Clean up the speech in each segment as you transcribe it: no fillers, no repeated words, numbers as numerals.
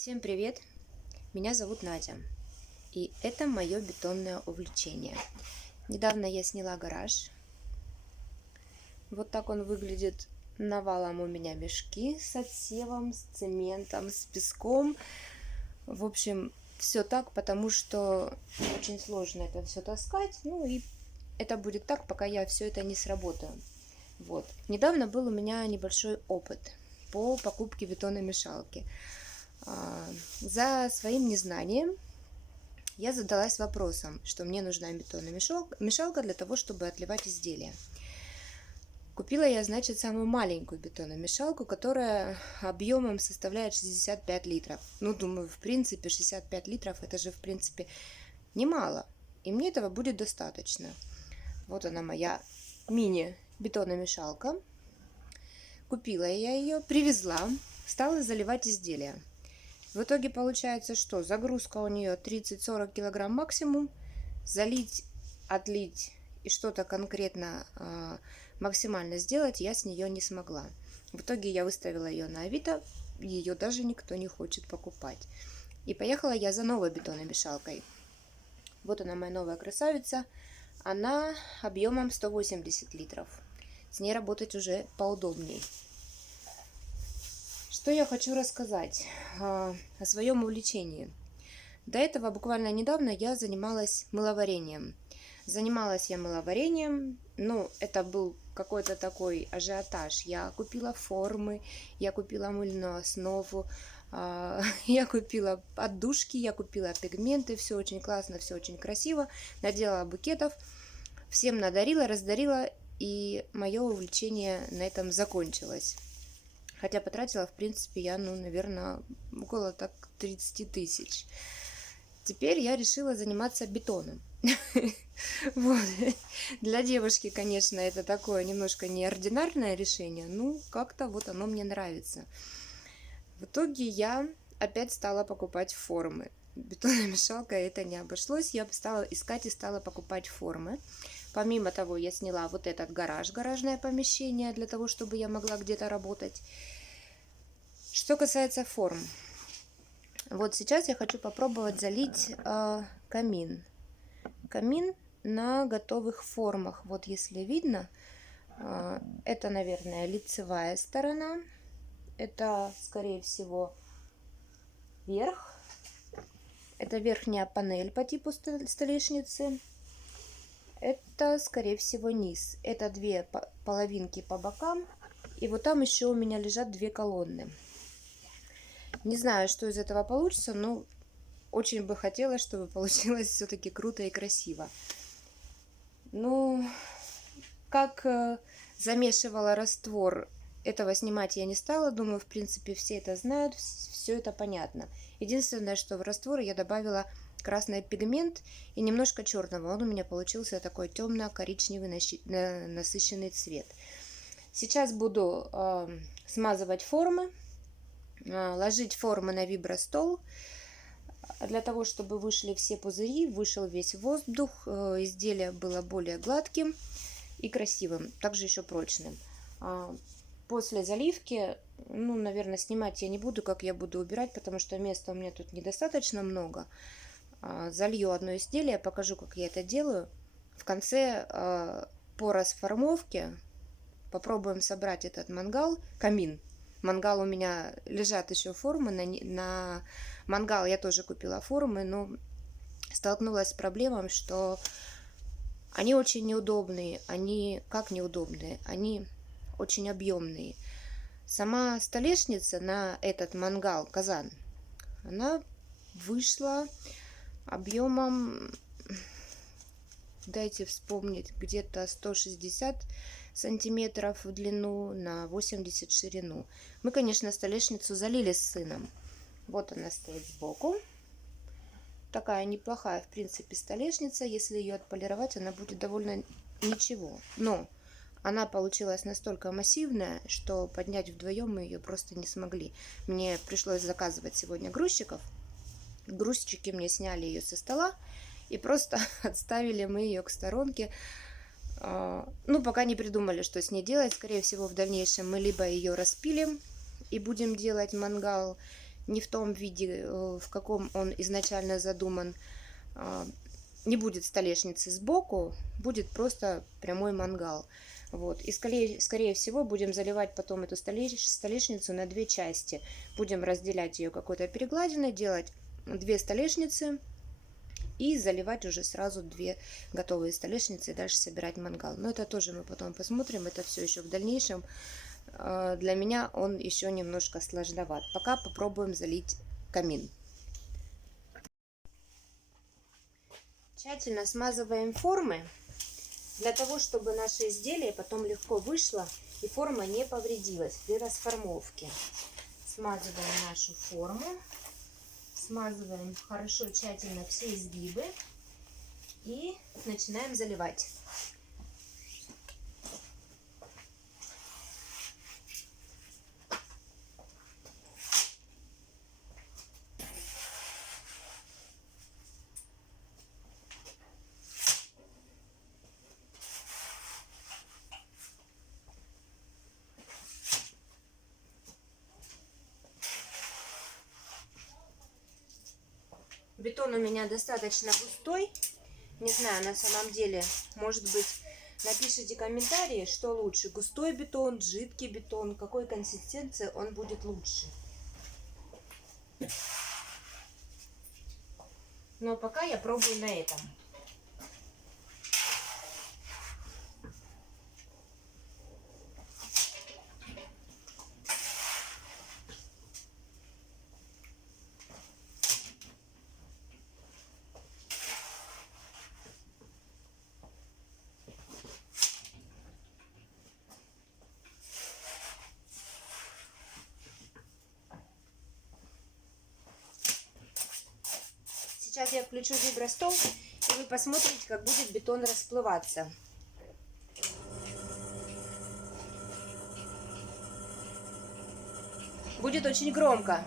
Всем привет! Меня зовут Надя, и это мое бетонное увлечение. Недавно я сняла гараж. Вот так он выглядит. Навалом у меня мешки с отсевом, с цементом, с песком. В общем, все так, потому что очень сложно это все таскать. Ну и это будет так, пока я все это не сработаю. Вот. Недавно был у меня небольшой опыт по покупке бетономешалки. За своим незнанием я задалась вопросом, что мне нужна бетономешалка для того, чтобы отливать изделия. Купила я, значит, самую маленькую бетономешалку, которая объемом составляет 65 литров. Ну, думаю, в принципе, 65 литров это же, в принципе, немало. И мне этого будет достаточно. Вот она моя мини-бетономешалка. Купила я ее, привезла, стала заливать изделия. В итоге получается, что загрузка у нее 30-40 килограмм максимум. Залить, отлить и что-то конкретно максимально сделать я с нее не смогла. В итоге я выставила ее на Авито, ее даже никто не хочет покупать. И поехала я за новой бетономешалкой. Вот она, моя новая красавица. Она объемом 180 литров. С ней работать уже поудобней. Что я хочу рассказать о своем увлечении. До этого буквально недавно я занималась мыловарением. Занималась я мыловарением, ну, это был какой-то такой ажиотаж. Я купила формы, я купила мыльную основу, я купила отдушки, я купила пигменты, все очень классно, все очень красиво. Наделала букетов, всем надарила, раздарила, и мое увлечение на этом закончилось. Хотя потратила, в принципе, я, наверное, около 30 тысяч. Теперь я решила заниматься бетоном. Вот. Для девушки, конечно, это такое немножко неординарное решение, ну, как-то вот оно мне нравится. В итоге я опять стала покупать формы. Бетономешалкой это не обошлось, я стала искать и стала покупать формы. Помимо того, я сняла вот этот гаражное помещение для того, чтобы я могла где-то работать. Что касается форм. Вот сейчас я хочу попробовать залить камин. Камин на готовых формах. Вот если видно, это, наверное, лицевая сторона. Это, скорее всего, верх. Это верхняя панель по типу столешницы. Это, скорее всего, низ. Это две половинки по бокам. И вот там еще у меня лежат две колонны. Не знаю, что из этого получится, но очень бы хотелось, чтобы получилось все-таки круто и красиво. Ну, как замешивала раствор, этого снимать я не стала. Думаю, в принципе, все это знают, все это понятно. Единственное, что в раствор я добавила красный пигмент и немножко черного. Он у меня получился такой темно-коричневый насыщенный цвет. Сейчас буду смазывать формы, ложить формы на вибростол, для того, чтобы вышли все пузыри, вышел весь воздух, изделие было более гладким и красивым, также еще прочным. После заливки, наверное, снимать я не буду, как я буду убирать, потому что места у меня тут недостаточно много. Залью одно изделие, покажу, как я это делаю. В конце по расформовке попробуем собрать этот камин. Мангал у меня лежат еще формы. На мангал я тоже купила формы, но столкнулась с проблемой, что они очень неудобные. Они очень объемные. Сама столешница на этот мангал, казан, она вышла объемом, дайте вспомнить, где-то 160 сантиметров в длину на 80 в ширину. Мы, конечно, столешницу залили с сыном. Вот она стоит сбоку. Такая неплохая, в принципе, столешница. Если ее отполировать, она будет довольно ничего. Но она получилась настолько массивная, что поднять вдвоем мы ее просто не смогли. Мне пришлось заказывать сегодня грузчиков. Грузчики мне сняли ее со стола и просто отставили мы ее к сторонке. Пока не придумали, что с ней делать. Скорее всего, в дальнейшем мы либо ее распилим и будем делать мангал, не в том виде, в каком он изначально задуман. Не будет столешницы сбоку, будет просто прямой мангал. Вот. И скорее всего будем заливать потом эту столешницу на две части. Будем разделять ее какой-то перекладиной, делать две столешницы и заливать уже сразу две готовые столешницы и дальше собирать мангал. Но это тоже мы потом посмотрим, это все еще в дальнейшем. Для меня он еще немножко сложноват. Пока попробуем залить камин. Тщательно смазываем формы, для того, чтобы наше изделие потом легко вышло и форма не повредилась при расформовке. Смазываем нашу форму, смазываем хорошо, тщательно все изгибы и начинаем заливать. Бетон у меня достаточно густой. Не знаю, на самом деле, может быть, напишите комментарии, что лучше. Густой бетон, жидкий бетон, какой консистенции он будет лучше. Но пока я пробую на этом. Сейчас я включу вибростол, и вы посмотрите, как будет бетон расплываться. Будет очень громко.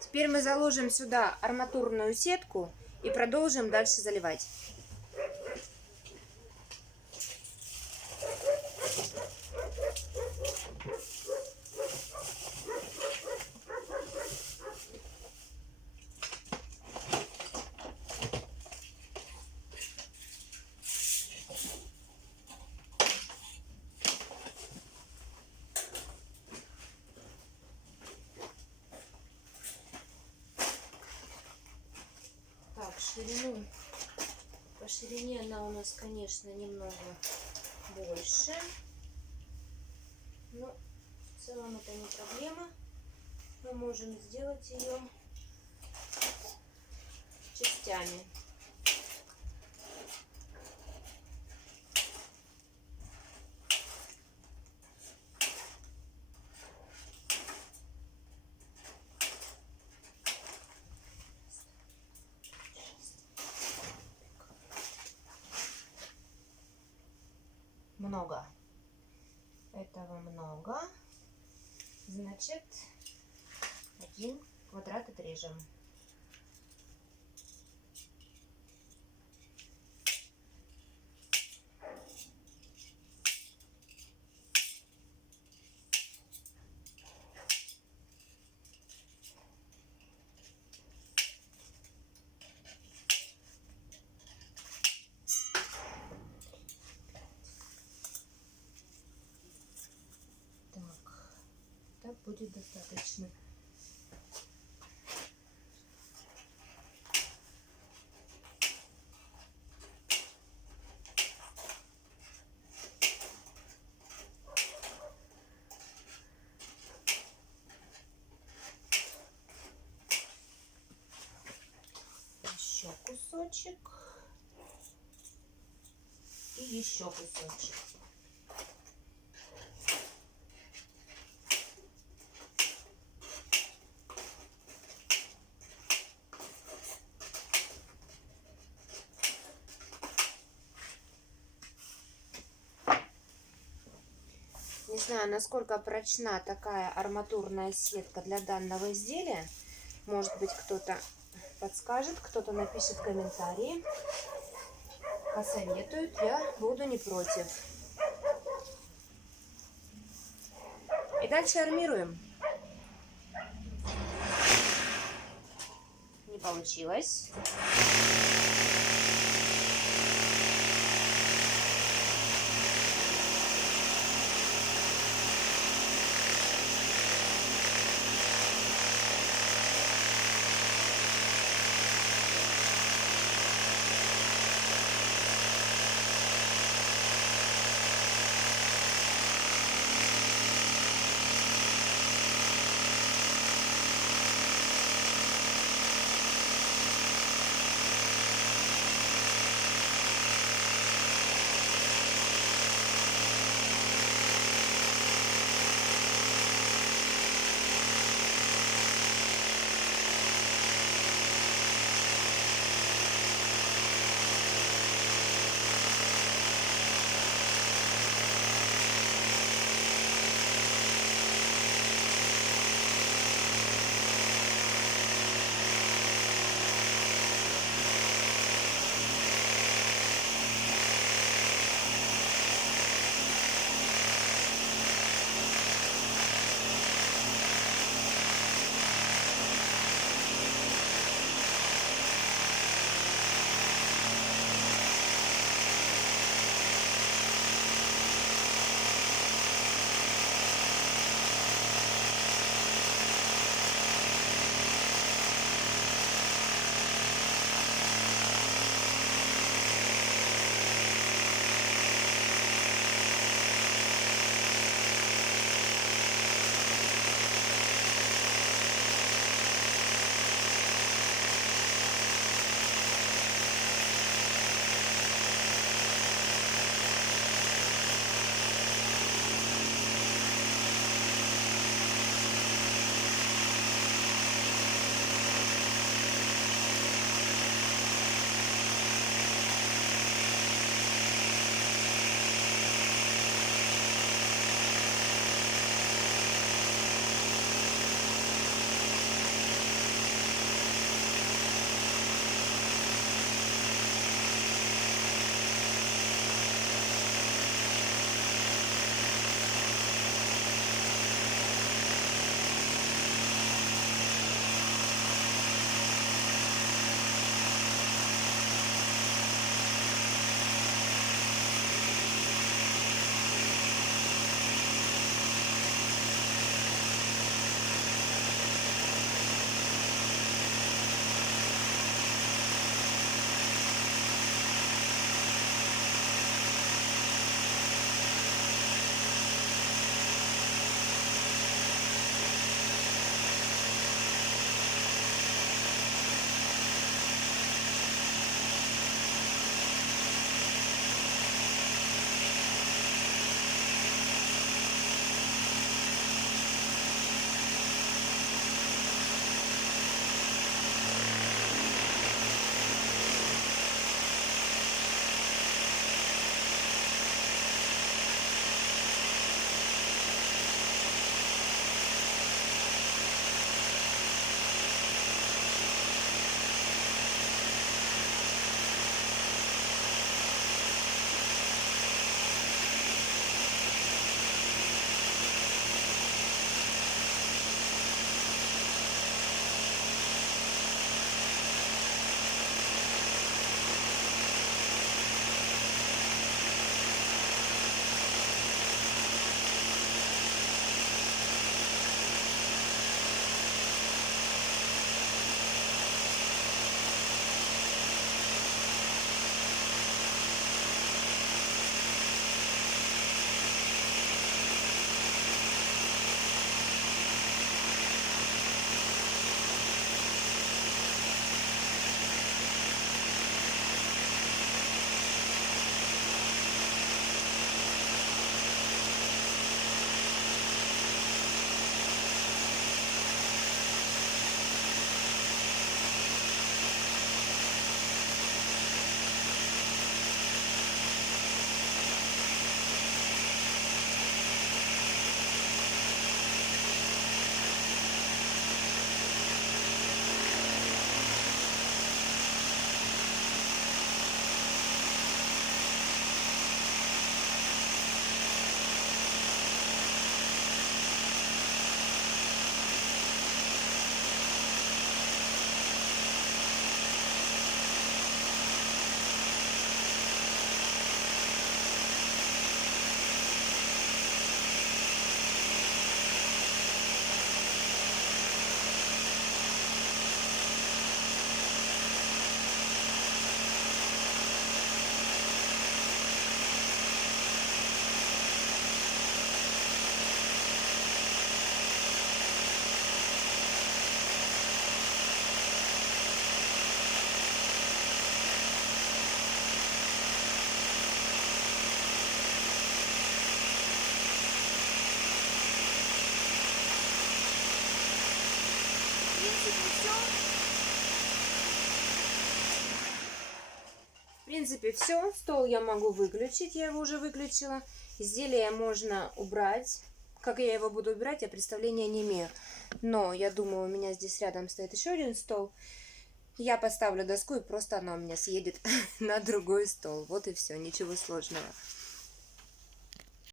Теперь мы заложим сюда арматурную сетку и продолжим дальше заливать. По ширине она у нас, конечно, немного больше, но в целом это не проблема. Мы можем сделать ее частями. Много. Этого много. Значит, 1 квадрат отрежем. Так будет достаточно. Еще кусочек и еще кусочек. Не знаю, насколько прочна такая арматурная сетка для данного изделия. Может быть, кто-то подскажет, кто-то напишет комментарии, посоветует, я буду не против. И дальше армируем. Не получилось. принципе, все. Стол я могу выключить, я его уже выключила. Изделие можно убрать. Как я его буду убирать, я представления не имею. Но я думаю, у меня здесь рядом стоит еще один стол. Я поставлю доску, и просто она у меня съедет на другой стол. Вот и все, ничего сложного.